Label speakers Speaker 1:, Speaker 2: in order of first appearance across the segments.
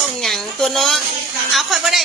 Speaker 1: องหยังตัวเนาะเอาค่อยบ่ได้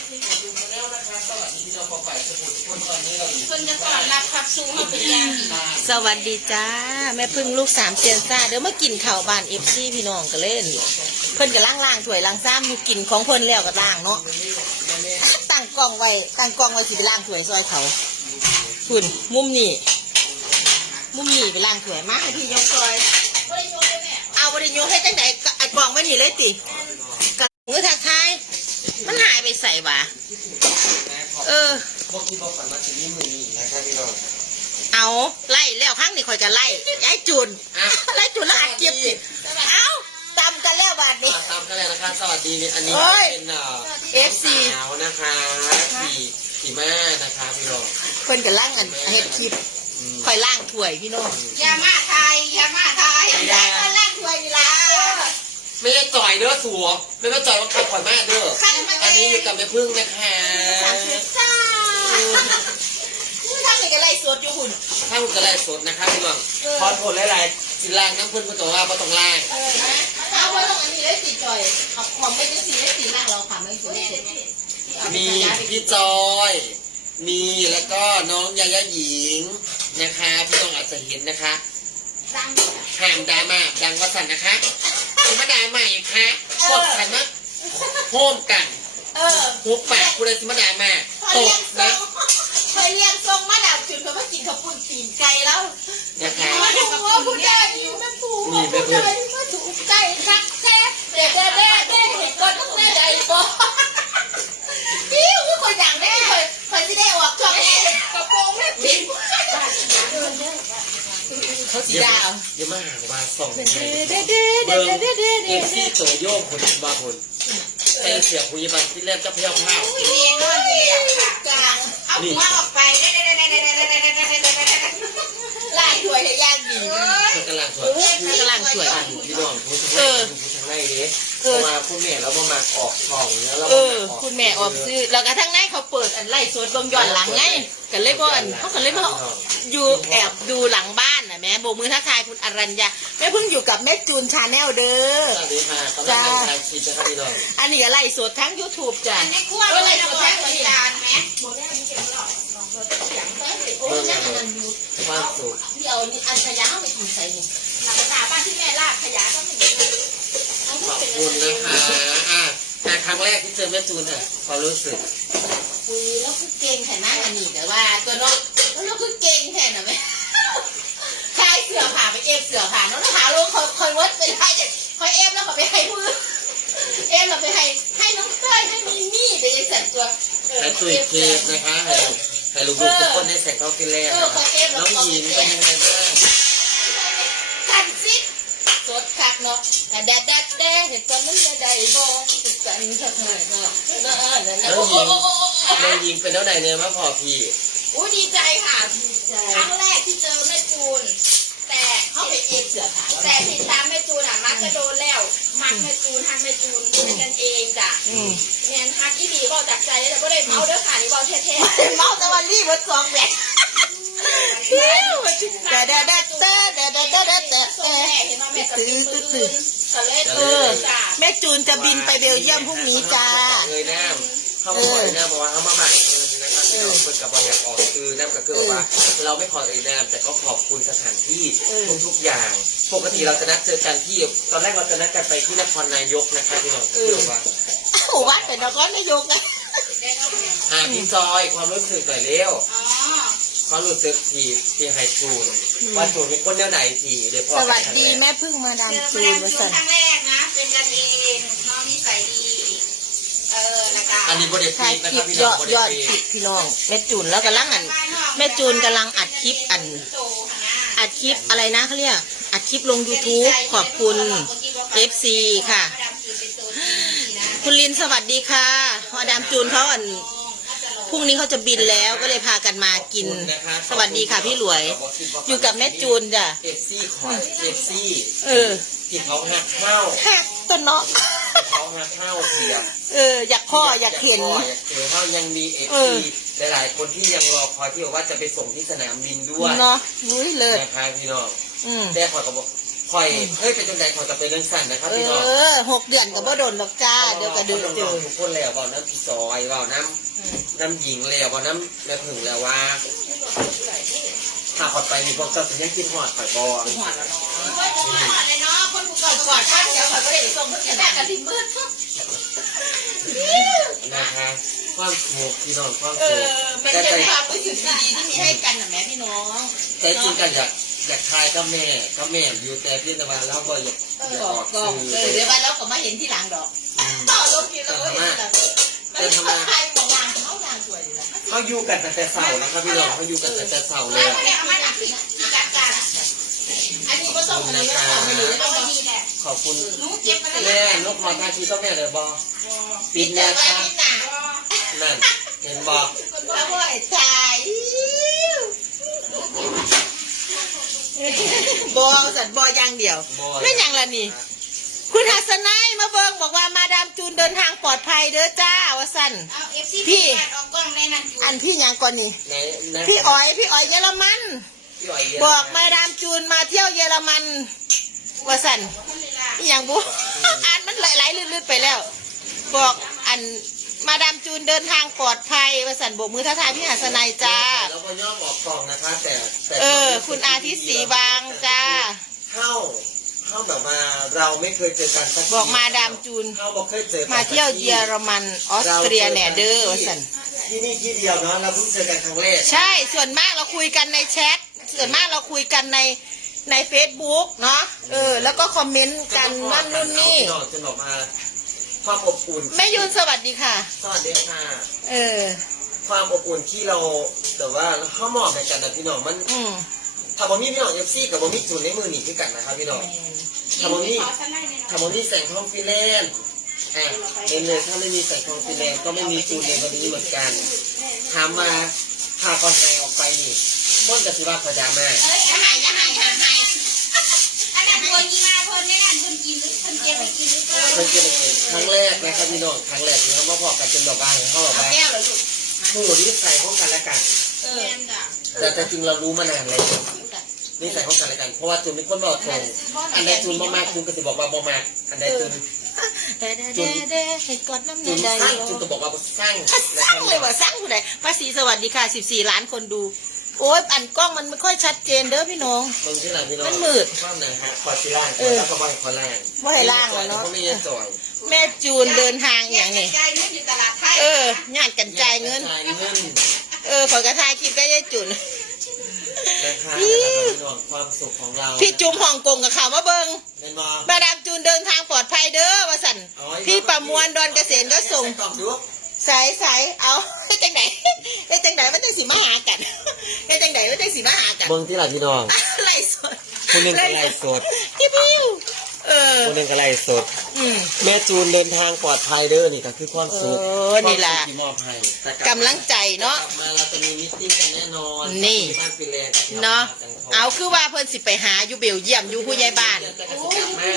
Speaker 2: คนจะต้อนรับขับซูมาเป็นอย่างดี
Speaker 1: สวัสดีจ้าแม่พึ่งลูก3เซียนซ่าเดี๋ยวมากินข้าวบ้านFCพี่น้องก็เล่นเพิ่นก็ล้างถ้วยล้างซ้ำอยู่กินของเพิ่นแล้วก็ล้างเนาะตั้งกล้องไว้สิไปล้างถ้วยซอยเขาคุณมุมนี้ไปล้างถ้วยมาให้พี่ยกซอยเอาบ่ได้ยกให้จังได๋ไอ้กล่องไว้นี่เลยติกะมือทักทายมันหายไปใส่บ่า
Speaker 3: บอกที่บอกฝันมาถึงนี่มือนี้นะครับพี่น้อง
Speaker 1: เอาไล่แล้วครั้งนี้คอยจะไล่ยายจุนไล่จุนแล้วอัดเก็บติเอาตำกันแล้วบาดนี้
Speaker 3: ตามกันเลยนะคะสวัสดีอันนี้เป็น
Speaker 1: FC
Speaker 3: สาวนะคะขี่ม้านะคะพี่น้อง
Speaker 1: เพิ่นกับล่างเฮ็ดคลิปคอยล่างถ้วยพี่น้อง
Speaker 2: ยามาไทยล่างถ้วยนี่ล่ะ
Speaker 3: ไม่ได้จ่อยเด้อสัวไม่ได้จ่อยว่าขับก่อนแม่เด้ออันนี้อยู่กับแม่พึ่งนะคะ
Speaker 1: ทำอะไรกันไล่สดอยู่หุ่น
Speaker 3: ถ้าคุณจะไล่สดนะคะพี่น้องพอผลหลายๆสิล่างน้ำพึ่งก็ต้องว่าบ่ต้องล่าง
Speaker 1: เอาไว้ตรงอันนี้ได้ติดจ่อยของไม่ได้สีได้สีล่างเราค่ะไม่ได้สี
Speaker 3: มีพี่จอยมีแล้วก็น้องยายาหญิงนะคะพี่น้องอาจจะเห็นนะคะห่ามดราม่าดังวัสันนะคะคุณมาดราม่าอีกคะกดขันนะโฮมกันหุบปากคุณเลยสิมาดราม่าตกนะ
Speaker 1: เคยเรียนทรงมาดามจุดเขามากินข้าวปุ้นตีนไก่แล้ว
Speaker 3: นะคะ
Speaker 1: มาถูกว่าผู้ใดอยู่แม่ผู้ผู้ใดมาถูกไก่รักแซ่เด็ดเห็นก้อนต้องแม่ใดบ่พี่คนอย่างได้เคยที่ได้ออกช่องแอร์กระโปรงแม่ปิดเขาสีดาว
Speaker 3: เดี๋ยวมาหาว่าส่งเอฟซีตัวโยกคนบางคนเต้เสียงคุยบัตรที่เล่นจะเพี้ยวผ้า
Speaker 2: เรียนนอนเรียนค่ะกลางเอาหัวออกไป
Speaker 1: ล่างถ้วยให้ย่างดี
Speaker 3: กำลังสวยพี่น้องผู้ชายไล่เด้เพราะว่าคุณแม่เรามาออกช่องแล้ว
Speaker 1: คุณแม่ออกซื้อแล้วก็ทั้งนั้นเขาเปิดอันไล่สดบงย้อนหลังไงกันเลยบ่อนเขากันเลยบ่อยู่แอบดูหลังบ้านนะแม่โบกมือทักทายคุณอรัญญาแม่เพิ่งอยู่กับแม่จูนชาแนลเด้อ
Speaker 3: สวัสดีค่ะจ้า
Speaker 1: อันนี้ไล่สดทั้ง YouTube จ้ะ
Speaker 2: อันนี้คั่วเลยนะแม่บริการแม่
Speaker 3: ความสุข
Speaker 1: เดี๋ยวนี่อันขยะเอาไปกินใส่นี่
Speaker 2: หลังจากบ้านที่แม่ลากขยะก็ไม่เห็น
Speaker 3: ขอบคุณนะคะครั้งแรกที่เจอแม่จูนเนี่ยความรู้สึก
Speaker 1: คุยแล้วคือเก่งแค่นั้นอันนี้แต่ว่าตัวน้องแล้วคือเก่งแค่นั้นไหมใช้เสือผ่าไปเอฟเสือผ่าน้องหาลงคอยวัดไปให้คอยเอฟแล้วก็ไปให้มือเอฟเราไปให้น้องเต้ยให้มีมี่เดี๋ยวจะใส่ตัว
Speaker 3: ให้ตุยเคสนะคะให้ลูกๆทุกคนได้ใส่เข้ากินแล้วน้องหญิงเป็นยังไงบ้าง
Speaker 1: กันซิสดคักเนาะแต่แดดเห็นตัวนั้นได้บ่กันสักหน่อยเนาะ
Speaker 3: น้องหญิงเป็นเท่าไหร่เนี่ยมาพอพี่
Speaker 2: ดีใจค่ะครั้งแรกที่เจอแม่จูนแต่
Speaker 1: เขาไปเอฟเสือผ่า
Speaker 2: แต่ติดตามแม่จูนมักจะโดนแล้วมักแม่จูนทันแม่จูนเป็นกันเองจ้ะเนี่ยฮักที่ดีก็จากใจแต่ก็ได้เมาเด้อค่ะนี่บอกเท่
Speaker 1: ๆเมาแต่วันนี้มัน2แบบแม่จูนจะบินไปเบลเยียมพรุ่งนี้จ้า
Speaker 3: เลยน้ำเขาบอกเลยน้ำบอกว่าเขามาใหม่นะครับที่เราคุยกับบอยากออกคือน้ำก็คือว่าเราไม่ขอเอ่ยนามแต่ก็ขอบคุณสถานที่ทุกอย่างปกติเราจะนัดเจอกันที่ตอนแรกเราจะนัดกันไปที่นครนายกนะคะที่เราคือว่า
Speaker 1: วัดเป็นนครนายกนะ
Speaker 3: พี่จอยความรู้สึกหน่อยเร็วความรู้สึกที่ไฮจูนว่าจูนเป็นคนแนวไหนที่เดี๋ยวพอ
Speaker 1: สวัสดีแม่พึ่งมาดามจูนมาสั่
Speaker 2: นครั้งแรกนะเป็นกันเองน้องนิสัยดี
Speaker 3: แล้วก็อันนี้บริษัทนะครับพี่น้อง
Speaker 1: ยอดพี่น้องแม่จูนแล้วกำลังแม่จูนกำลังอัดคลิปอะไรนะเขาเรียกอัดคลิปลง YouTube ขอบคุณ FC ค่ะคุณลินสวัสดีค่ะมาดามจูนเขาพรุ่งนี้เขาจะบินแล้วก็เลยพากันมากินสวัสดีค่ะพี่หลวยอยู่กับแม่จูนจ้ะ
Speaker 3: FC ของ FC ที่เขาหัก
Speaker 1: ต้นเนาะ
Speaker 3: เขาหักเข้าเสีย
Speaker 1: อยากพ่ออยากเห็น
Speaker 3: เขายังมีหลายคนที่ยังรอคอยที่บอกว่าจะไปส่งที่สนามบินด้วย
Speaker 1: เนาะนุ้ยเลย
Speaker 3: นะครับพี่น้องแต่ขอกับคอยเฮ้ยเป็นจังใดขอจะเป็นนังสั่นนะครับพี่น้อง
Speaker 1: 6 เดือนก็บ่โดนหรอกจ้าเดี๋ยวก็ดื้อเจอ
Speaker 3: ทุกคนแล้วบอกน้ำพี่ซอยบอกน้ำหญิงแล้วบอกน้ำแม่ผึ่งแล้วว่าถ้าขอดไปนี่พวกเจ้าจะยังกินหอดข่อยบอ
Speaker 1: หอดแล้วเนาะหอดเลยเนาะคนผู้ก่อนก่อนเดี๋ยวข่อยบ่ได้ส่งเพิ่นแค่กันที่มืด
Speaker 3: นะคะความสุขพี่น้องความ
Speaker 1: เอ
Speaker 3: สุข
Speaker 1: อเป็นเป็นความรู้สึกดีๆที่มีให้กันน่ะแม่พี่น้อง
Speaker 3: ใจจริงกันอยากทายก็แม่อยู่แต่พี่ตะวันเราก็อยากออก
Speaker 1: ก็
Speaker 3: ซื้อ
Speaker 1: เดี๋ยววันแล้วก็มาเห็นที่หลังดอกต่อลงกินแล้วก็เห็นแบบมันทำไมมองวางเขาวางสวยดีละ
Speaker 3: เขาอยู่กันแต่เสาร์นะครับพี่น้องเขาอยู่กันแต่เสาร์เล
Speaker 2: แล้ว
Speaker 3: ย
Speaker 2: เนี่ยเอามาดักที่จัดการ
Speaker 1: อันนี้ก็ต้องอันนี้ก็ต้องไม่รู้
Speaker 2: เอา
Speaker 1: ต้อง
Speaker 2: ไว้ดีแหละ
Speaker 3: ขอบคุณ
Speaker 2: หนูเก็บมา
Speaker 3: แม่
Speaker 2: แล้ว
Speaker 3: นกพรทาชีก็แม่เลยบอปิด
Speaker 1: เจ
Speaker 3: ยา
Speaker 1: อ
Speaker 3: ค
Speaker 1: กัน
Speaker 3: รับ
Speaker 1: ที่หนา
Speaker 3: นั่นเห็นบอ
Speaker 1: แล้วก็ไอ้ชายบอสัตว์บออย่างเดียวไม่อย่างละนี่คุณหัสนัยมาเบิ่งบอกว่ามาดามจูนเดินทางปลอดภัยเด้อจ้าว่าสั่น
Speaker 2: เอาเอฟซีพี่ออกกล้องในนั้นอยู่
Speaker 1: อันพี่หยังก่อนนี่
Speaker 3: ไหน
Speaker 1: พี่อ๋อยเยอรมัน
Speaker 3: พี่อ๋อยเย
Speaker 1: บอกมาดามจูนมาเที่ยวเยอรมันว่าสั่นอหย่างบุ อ่านมันไหลๆลื่นๆไปแล้ว บอกอันมาดามจูนเดินทางปลอดภัยว่าสั่นโบกมือทักทายพี่หัสนัยจ้า
Speaker 3: แล้วก็ย่อมออกกล่องนะคะแต่
Speaker 1: คุณอาทิตย์ศรีบางจ้า
Speaker 3: เข้าแบบมาเราไม่เคยเจอกันสักที
Speaker 1: บอกมาดามจูน
Speaker 3: เข้าบอกเคยเจอกัน
Speaker 1: มาเที่ยวเยอรมันออสเตรียแหน่เด้อว่าสั่น
Speaker 3: ที่นี่ที่เดียวเนาะเราเพิ่งเจอกันครั้งแรก
Speaker 1: ใช่ส่วนมากเราคุยกันในแชทส่วนมากเราคุยกันในเฟซบุ๊กเนาะแล้วก็คอมเมนต์กันนั่นนู่นนี่
Speaker 3: พี่น้องจะบอกมาความอบอุ่น
Speaker 1: แม่ยุนสวัสดีค่ะ
Speaker 3: สวัสดีค่ะ
Speaker 1: เออ
Speaker 3: ความอบอุ่นที่เราแต่ว่าเข้ามอบให้กันนะพี่น้องมัน
Speaker 1: อืม
Speaker 3: ถ้าบ่มีพี่น้องเอฟซีกับบมีจูนในมือหนีคือกันนะครับพี่น้องถ้าบ่มีแสงทองฟิแลนซ์เน้นเลยถ้าไม่มีแสงทองฟิแลนซ์ก็ไม่มีจูนในวันนี้เหมือนกันถามมาพาก่อนไฮออกไปนี่ต้นกับสิว่าขอดราม่า
Speaker 2: เอ้ยหายอันนั้นคนยีมาคนนี่นั่นคนกินหรือคนเก็บไปกินหรือเปล่า
Speaker 3: เพิ่งจะได้เห็นครั้งแรกนะครับพี่น้องครั้งแรกที่เขามาพอกันจนแบบว่าเขาแบบ
Speaker 1: เอา
Speaker 3: ว่า
Speaker 1: แก้วเลยลูก
Speaker 3: หมู่นิสัยของกันและกัน
Speaker 1: เออ
Speaker 2: แม่นจ้ะ
Speaker 3: แต่จริงเรารู้มานานแล้วนิสัยของกันและกันเพราะว่าจูนเป็นคนบอกตรงอันใดจูนบ่มากจูนก็จะบอกว่าบ่มากอันใดจูน
Speaker 1: เด้เห็นกอดน้ำ
Speaker 3: จู
Speaker 1: เน
Speaker 3: น
Speaker 1: ย
Speaker 3: สร้างจูนก็บอกว่าสร้าง
Speaker 1: สร้างเลยว่าสร้างผู้ใดภาษีสวัสดีค่ะ14 ล้านคนดู โอ๊ยอันกล้องมันไม่ค่อยชัดเจนเด้อพี่น้อง
Speaker 3: มึงที่ไหนพี่น้อง
Speaker 1: มันมืด
Speaker 3: ว่าไหนฮะคอชิล่างแล้วก็บอยคอล่าง
Speaker 1: บ่ให้ล่างแล้วเนาะ
Speaker 3: เขาไม่เย็นจ่อย
Speaker 1: แม่จูนเดินทางอย่างนี้
Speaker 2: ใจนี่อยู่ตลาดไทย
Speaker 1: ญาติกันจ่ายเงิน
Speaker 3: จ่ายเงิน
Speaker 1: ขอกระทายคลิปก็ยายจุน
Speaker 3: นะคะพี่น้องความสุขของเรา
Speaker 1: พี่จุ๋มฮ่องกงกับข่าวมาเบิง
Speaker 3: เล่นบอล
Speaker 1: มาดามจูนเดินทางปลอดภัยเด้อว่าสันพี่ประมวลดอนเกษมก็ส่ง
Speaker 3: กล่องดู
Speaker 1: สายเอาให้จังไหนให้จังไหนมันจะสิมาหากันให้จังไหนมันจะสิมาหากัน
Speaker 3: เบิ้งที่ไหนพี่น้อง
Speaker 1: ไล่สด
Speaker 3: คนหนึ่งก็ไล่สด
Speaker 1: พี่พิว
Speaker 3: คนหนึ่งก็ไล่สด
Speaker 1: อืม
Speaker 3: แม่จูนเดินทางปลอดภัยเด้อนี่ก็คือความสุข
Speaker 1: นี่ล่ะ
Speaker 3: ที่มอบให้
Speaker 1: กำลังใจเนาะ
Speaker 3: กลับมาเราจะมีมิตติ้งกันแน่นอน
Speaker 1: นี่
Speaker 3: ที่บ้านฟินแลนด์
Speaker 1: เนาะเอาคือว่าเพิ่นสิไปหาอยู่เบลเยียมอยู่ผู้ใหญ่บ้าน
Speaker 3: แต่ก็สิกลับมา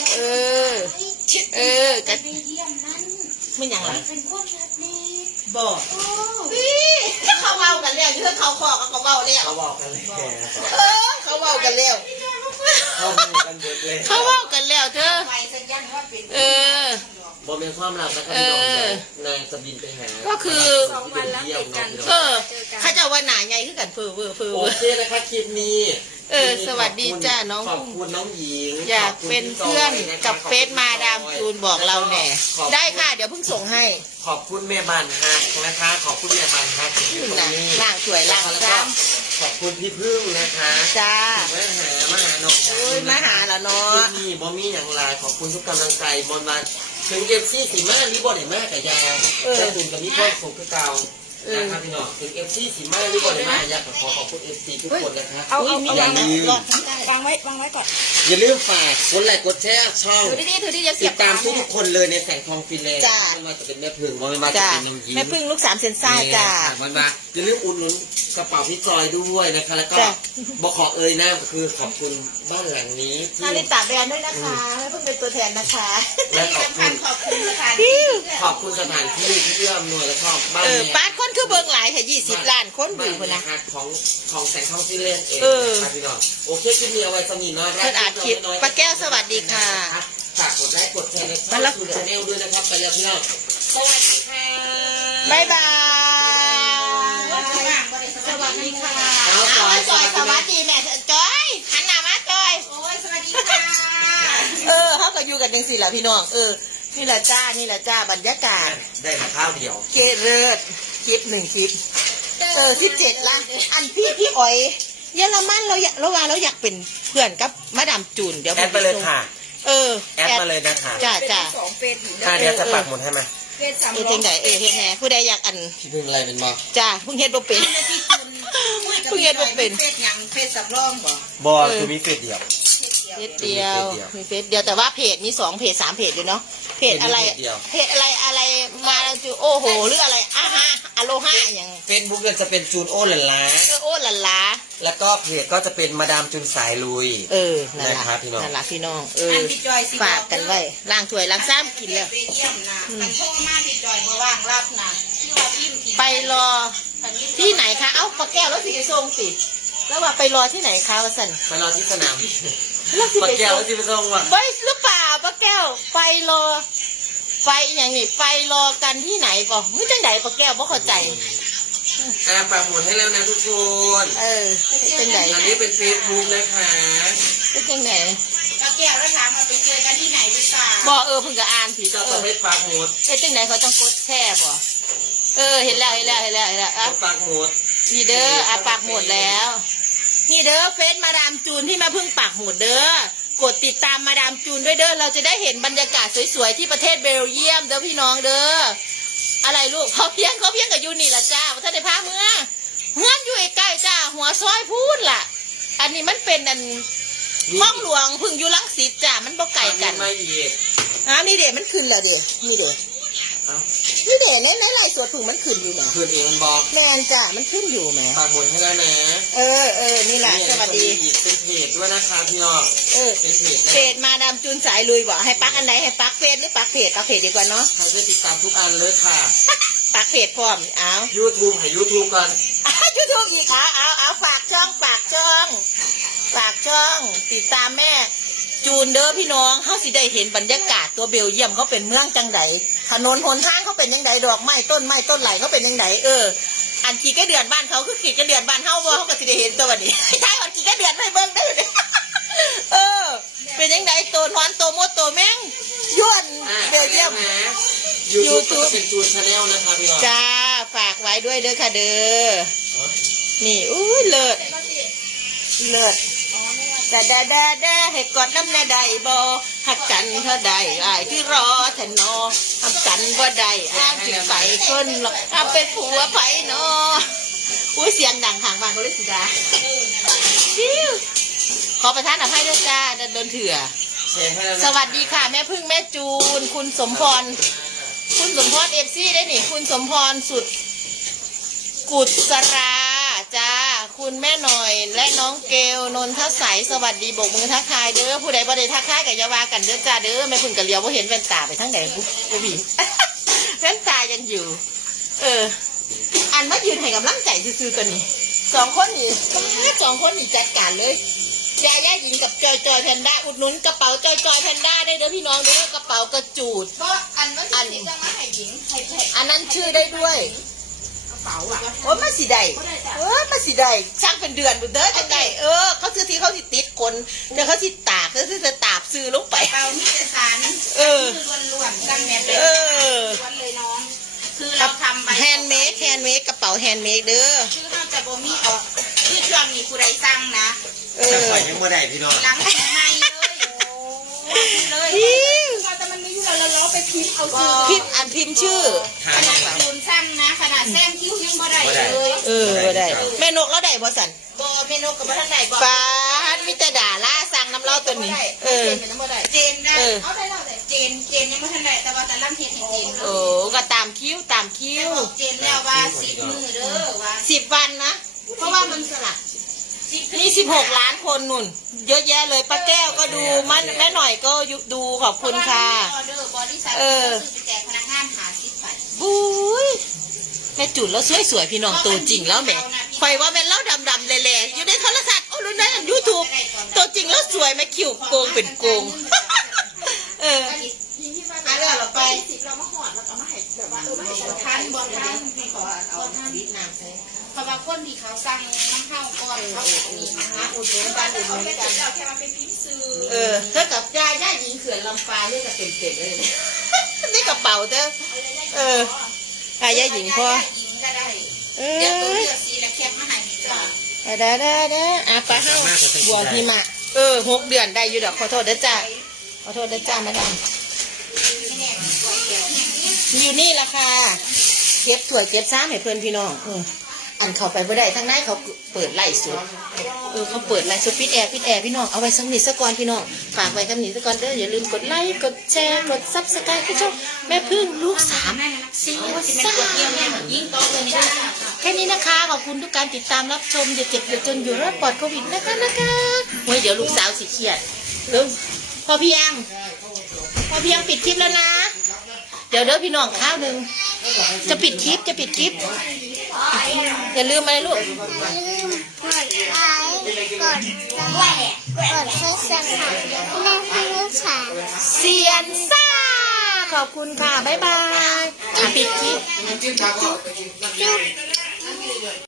Speaker 1: กัน
Speaker 2: ไปเยี่ยมนั้น
Speaker 1: ไม่ยังไร
Speaker 2: เป็นคนแบบนี้
Speaker 1: บอก
Speaker 2: โอ้
Speaker 1: พี่เขาเว้ากันแล้วเรื่องเขาขอเขาเว้าแล้ว
Speaker 3: เขาบอกกันเลยแก
Speaker 1: เขาเว้ากันแล้ว
Speaker 3: เขาบอกกันเบิดเลย
Speaker 1: เขาเว้ากันแล้วเธอ
Speaker 2: ไปสัญญาณว่าเป็น
Speaker 3: บอเป็นความลับนะครับพี่น้องนายจะบินไปหา
Speaker 1: ก็คือ
Speaker 3: 2 วันแล้วติดกัน
Speaker 1: เขาจะว่าหนาใหญ่ขึ้นกันเฟอเวอร์เฟอ
Speaker 3: โอ
Speaker 1: เวอร์
Speaker 3: เคนะคะคลิปนี้
Speaker 1: สวัสดีจ้าน้อง
Speaker 3: ขอบคุณน้องหญิง
Speaker 1: อยากเป็นเพื่อนกับเฟซมาดามจูนบอกเราแหน่ได้ค่ะเดี๋ยวเพิ่งส่งให้
Speaker 3: ขอบคุณแม่บ้านฮักนะคะ ขอบคุณแม่บ้านฮักที่อยู่ตรง
Speaker 1: นะ
Speaker 3: นี้
Speaker 1: ล่างสวยล่าง
Speaker 3: แล้ว
Speaker 1: ซ้
Speaker 3: ก็ขอบคุณพี่พึ่งนะคะ
Speaker 1: ำจ้า
Speaker 3: มาหาน้อง
Speaker 1: โอ้ยมาหาแล้วเนาะ
Speaker 3: นี่บอมี่อย่างไรขอบคุณทุกกำลังใจบอลมาถึงเอฟซีสีมาหรือบอลไหนมากกับยาแต่ตุนกับมีความสุขคือเก่านะครับพี่น้องถึงเอฟซีสีมาหรือบอลไหนมากอยากขอขอบคุณเอฟซีทุกคนนะคะ
Speaker 1: เอา
Speaker 3: อย่าลืม
Speaker 2: วางไว้ก่อน
Speaker 3: อย่าลืมฝากกดไลค์กดแชร์ช่อง
Speaker 1: ถือดีจะเสี
Speaker 3: ติ
Speaker 1: ยบ
Speaker 3: ดตามทุกคนเลยในแสงทองฟินแลนด์
Speaker 1: จ้า
Speaker 3: ไม่ว่าจะเป็นแม่พึ่งไม่ว่าจะ
Speaker 1: จ้า
Speaker 3: เป็นน้องยิ้ม
Speaker 1: แม่พึ่งลูก3 เซนซ่าจ้า
Speaker 3: มันมาอย่าลืมอุดหนุนกระเป๋าพี่จอยด้วยนะคะ แล้วก็
Speaker 1: จ้ะ
Speaker 3: บอกขอเอ่ยหน้าก็คือขอบคุณบ้านหลังนี้ที่
Speaker 1: นาริตาแบรนด์ด้วยนะคะไม่เพิ่งเป็นตัวแทนนะคะ
Speaker 3: และขอบ
Speaker 2: สำ
Speaker 3: คุ
Speaker 2: คัญ
Speaker 3: ณ
Speaker 2: ขอบคุณสถานที่ด้วย
Speaker 3: ขอบคุณสถานที่ที่เอื้อมหน่วยและชอบบ้าน
Speaker 1: ป้าดคนคือเบิงหลายค่ะ20 ล้านคนดูคนนะ
Speaker 3: ของแสงทองที่เล่นเอง
Speaker 1: เออ
Speaker 3: ครับพี่น้องโอเคคลิปนี้เอาไว้สมีน้อย
Speaker 1: เพิ่นอาจคลิปป้าแก้วสวัสดีค่ะ
Speaker 3: ฝากกดไลค์กดแชร์ในช่
Speaker 1: มา
Speaker 3: อง
Speaker 1: แล้ว
Speaker 3: คุณชาแนลด้วยนะครับไปแล้วพี่น้องสวัสดีค่ะ
Speaker 1: บ๊ายบาย
Speaker 2: สวัสดีค่ะ
Speaker 1: เอาจอยสวัสดีแม่จอยหันหน้ามาจอย
Speaker 2: โอ้ยสวัสดีค่ะ
Speaker 1: เขาก็อยู่กันจังสี่แหละพี่น้องนี่แหละจ้านี่แหละจ้าบรรยากาศ
Speaker 3: ได้มาข้าวเดียว
Speaker 1: เกเริดคลิป1 คลิป17ละอันพี่อ๋อยเยอรมันเราอยากเป็นเพื่อนกับมาดามจูนเดี๋ยว
Speaker 3: แอดไปเลยค่ะ แอด
Speaker 1: แอด
Speaker 3: มาเลยนะคะ
Speaker 1: จ้า
Speaker 2: เป็น
Speaker 1: จ้า
Speaker 2: สองเฟส
Speaker 3: เดี๋ยวจะปักหมุดให้ไหม
Speaker 2: เฟสสาม
Speaker 1: เฮ็ดไหนเฮ็ดแหน่ผู้ใดอยากอัน
Speaker 3: พี่พึ่งอะไรเป็นบอก
Speaker 1: จ้าเพิ่งเฮ็ดบ่เป็นเพิ่งเฮ็ดบ่เป็น
Speaker 2: เฟสยังเฟสสำรองบ่
Speaker 3: บอลคือมีเฟสเดียว
Speaker 1: เพจเดียวมีเฟซเดียวแต่ว่าเพจมี2 เพจ 3 เพจอยู่เนาะเพจอะไร
Speaker 3: เพจเดียว
Speaker 1: เพจอะไรมาแล้วจูโอ้โหหรืออะไรอาฮะอโลฮะอย่าง
Speaker 3: เฟซบุ๊กเนี่ยจะเป็นจูนโอหลันล้า
Speaker 1: โอ้หลันล้า
Speaker 3: แล้วก็เพจก็จะเป็นมาดามจุนสายลุย
Speaker 1: นั่น
Speaker 3: นะครั
Speaker 1: ล่ะ
Speaker 3: บพี่น้อง
Speaker 1: นั่นล่ะพี่น้อง
Speaker 2: อันพี่จอยสิ
Speaker 1: ฝากกันไว้ล้างถ้วยล้างซ้ำกินแล้ว
Speaker 2: ไปเยี่ยมนะมันโทรมาพี่จอยบ่ว่างรับนะที่ว่าพิมพ์
Speaker 1: ไปรอที่ไหนคะเอ้าปลาแก้วแล้วสิไปส่งสิแล้วว่าไปรอที่ไหนคะวะสัน
Speaker 3: ไปรอที่สนาม
Speaker 1: แล้วสิ
Speaker 3: ปาก
Speaker 1: ไป
Speaker 3: แก้ว
Speaker 1: ส่ง
Speaker 3: แล้วที่ไปส่งว่ะ
Speaker 1: ไว้หรือเปล่าปลาแก้วไปรอไปอย่างนี้ไปรอกันที่ไหนบ่ไม่จังไหนปลาแก้วบ่เข้าใจ
Speaker 3: ปักหมุดให้แล้วนะทุกคน
Speaker 1: เป็นจังไหน
Speaker 3: อันนี้เป็นเฟซบุ๊กนะคะ
Speaker 1: เป็นจังไหน
Speaker 2: ป้าแก้วแล้วถามมาไปเจอกันที่ไหนหรือเปล่า
Speaker 1: บ่เพิ่งจะอ่านผิด
Speaker 3: ก็ต้องให้ปักหมุด
Speaker 1: เป็นจังไหนเขาต้องกดแช่บ่เห็นแล้วอ่ะ
Speaker 3: ปักหมุด
Speaker 1: นี่เด้อปักหมุดแล้ว นี่เด้อเฟซมาดามจูนที่มาเพิ่งปักหมุดเด้อกดติดตามมาดามจูนด้วยเด้อเราจะได้เห็นบรรยากาศสวยๆที่ประเทศเบลเยียมเด้อพี่น้องเด้ออะไรลูกเขาเพียงกับยูนี่ล่ะจ้าว่าท่านได้พาเมื่อนอยู่ใกล้ๆจ้าหัวซอยพูดล่ะ อันนี้มันเป็นอันห้องหลวงพึ่งอยู่ลังสิตจ้ามันบ่ไกลกัน
Speaker 3: ไม่อีก
Speaker 1: นี่เด็มันขึ้นแล้วเด็นี่เด็
Speaker 3: เอ้า
Speaker 1: นี่เด็ในไลฟ์สดพึ่งมันขึ้นอยู่แหม
Speaker 3: คืนเองมันบอก
Speaker 1: แมนจ้ามันขึ้นอยู่แหม
Speaker 3: ปักหมุดให้แล้วนะ
Speaker 1: นี่แหละสวัสดี
Speaker 3: เป็นเพจด้วยนะคะพี่น้องเป็นเพจ
Speaker 1: เพจมาดามจูนสายลุยบอกให้ปักอันไหนให้ปักเฟซหรือปักเพจดีกว่าเนาะ
Speaker 3: ใครได้ติดตามทุกอันเลยค่ะ
Speaker 1: ปักเพจพร้อมเอา
Speaker 3: YouTube ให้ YouTube ก่อน
Speaker 1: ยูทูบอีกเอาฝากช่องติดตามแม่จูนเด้อพี่น้องเขาสิได้เห็นบรรยากาศตัวเบลเยียมเขาเป็นเมืองจังไดถนนหนทางเขาเป็นยังไงดอกไม้ต้นไหลเขาเป็นยังไงอันขี่กระเดือนบ้านเขาคือขี่กระเดือนบ้านเฮาบ่เขาก็สิได้เห็นตัวบัดนี้ใช่อันขี่กระเดือนไม่เบิ่งได้เลยเป็นยังไงตัวร้อนตัวมดตัวแมงย้วนเบลเยียม
Speaker 3: YouTube ก็เป็นจูนชาแนลนะคะพี่น้อง
Speaker 1: จ้าฝากไว้ด้วยเด้อค่ะเด้อนี่อุ้ยเลิศจะให้กอดน้ำแน่ใดบ่หักกันเท่าใดอ้ายที่รอแทนนอทำกันบ่ได้อ้างถึงใส่คนหรอกทำเป็นผัวไผนออุ้ยเสียงดังข้างบ้านเขาเลยสุดาขอประทานอภัยด้วยจ้าโดนเถื่อสวัสดีค่ะแม่พึ่งแม่จูนคุณสมพรเอฟซีได้นี่คุณสมพรสุดกุศราจ้าคุณแม่หน่อยและน้องเกลนนทใสสวัสดีบกมือทักทายเด้อผู้ใดบ่ได้ทักทายกับยาวากันเด้อจ้าเด้อแม่พึ่งกับเลียวว่าเห็นแว่นตาไปทั้งไหนบุ๊บบีแว่นตายังอยู่อันมายืนให้กำลังใจซื่อๆตัวนี้2 คนนี่จัดการเลยยาย่าหญิงกับจอยแพนด้าอุดหนุนกระเป๋าจอยแพนด้าได้เด้อพี่น้องเด้อกระเป๋ากระจูด
Speaker 2: เพราะอันว่าสิจะมาให้หญิงให้
Speaker 1: อันนั้นชื่อได้ด้วย
Speaker 2: กระเป๋าอ่ะ
Speaker 1: โอ้ยมาสีใดมาสีใดช่างเป็นเดือนบุเด้อจังใดเขาซื้อที่เขาสิติดคนเดี๋ยวเขาสิตากเขาสิจะตากซื้อลงไป
Speaker 2: กระเป๋านี่จะสารล้วนๆตั้งแนบเลยล้วนเลยน้องคือเราทำไป
Speaker 1: แฮนด์เมดกระเป๋าแฮนด์เมดเด้อ
Speaker 2: ชื่อห้ามแต่บ่มีออกชื่อช่วงนี้ผู้ใดสั่งนะ
Speaker 3: จะปล่อยยังไม่ได้พี่น้อง
Speaker 2: หลังให้เลยแต่มันไม่อยู่เราไปพิมพ์เอาซื้อ
Speaker 1: พิมพ์ชื่อ
Speaker 2: ขนาดคูณสั่งนะขนาดแซงคิ้วยังบ่ได้เลย
Speaker 1: บ่ได้แม่นกแล้วได้บ่สัน
Speaker 2: บ่เมนูกับบ่ทันได้บ่
Speaker 1: ฟ้ามิตรด่าล่าสั่งน้ำเล่าตัวนี้
Speaker 2: เจนได้เอาได้แล้วเจนยังบ่ทันได้แต่ว่าแต่ล่ำเฮ็ดให้เจน
Speaker 1: ก็ตามคิ้ว
Speaker 2: เจนแล้วว่า10 มื้อเด้อว่า
Speaker 1: 10 วันนะเพราะว่ามันสลักนี่16 ล้านคนนุ่น เยอะแยะเลยป้าแก้วก็ดูแม่หน่อยก็ดูขอบคุณค่ะ
Speaker 2: ออเดอร์บริษัทซื้อไปแจกพนักงานหา10 บาท
Speaker 1: บุ้ยแม่จุดแล้วสวยๆพี่น้องตัวจริงแล้วแหม่คอยว่าแม่เล่าดำๆแหล่ๆอยู่ในโทรศัพท์โอ้รู้นะยูทูบตัวจริงแล้วสวยแม่คิวโกงเป็นโกง
Speaker 2: เราไปเรามาหอดแล้วก็มาให้แบบว่ามาให้ทานบอลทานให้ขอเอาวิตนามใช่เพราะว่าคนที่เขาสั่งน้ำข้าวก่อนเขาอุดหนุนกันเราแค่มาเป็นพิมพ์ซื้อ
Speaker 1: ถ้ากับย่าหญิงเขื่อนลำปางนี่ก็เต็มๆเลยนี่กระเป๋าเด้อย่าหญิงพ่อ
Speaker 2: หญิงก็ได้เดี๋ยวตัวเลือกสีและแคปมาให้จ้า
Speaker 1: ได้ปลาห้าบัวหิมะ6 เดือนได้อยู่ดอกขอโทษเด้อจ้าขอโทษเด้อจ้ามาดามอยู่นี่ละค่ะเก็บถั่วเก็บซ้ำให้เพื่อนพี่น้องอันเข้าไปบ่ได้ทั้งนั้นเขาเปิดไล่สุดเขาเปิดไล่สุดปิดแอร์พี่น้องเอาไว้สักนิดสักก่อนพี่น้องฝากไว้คำนี้สักก่อนเด้ออย่าลืมกดไลค์กดแชร์กดซับสไครต์ให้ช่องแม่พึ่งลูก3เสียซ่าแค่นี้นะคะขอบคุณทุกการติดตามรับชมอย่าเจ็บอย่าจนอยู่รอดปลอดโควิดนะคะเฮ้ยเดี๋ยวลูกสาวสิเครียดพอเพียงปิดคลิปแล้วนะเดี๋ยวพี่น้องข้าวหนึ่งจะปิดคลิปอย่าลืมอะไรลูก
Speaker 4: กดไลค์กดให้สับสไครต์แม่ให้ลูกสาว
Speaker 1: เซียนซ่าขอบคุณค่ะบ๊ายบายปิดคลิป
Speaker 4: จุ๊บ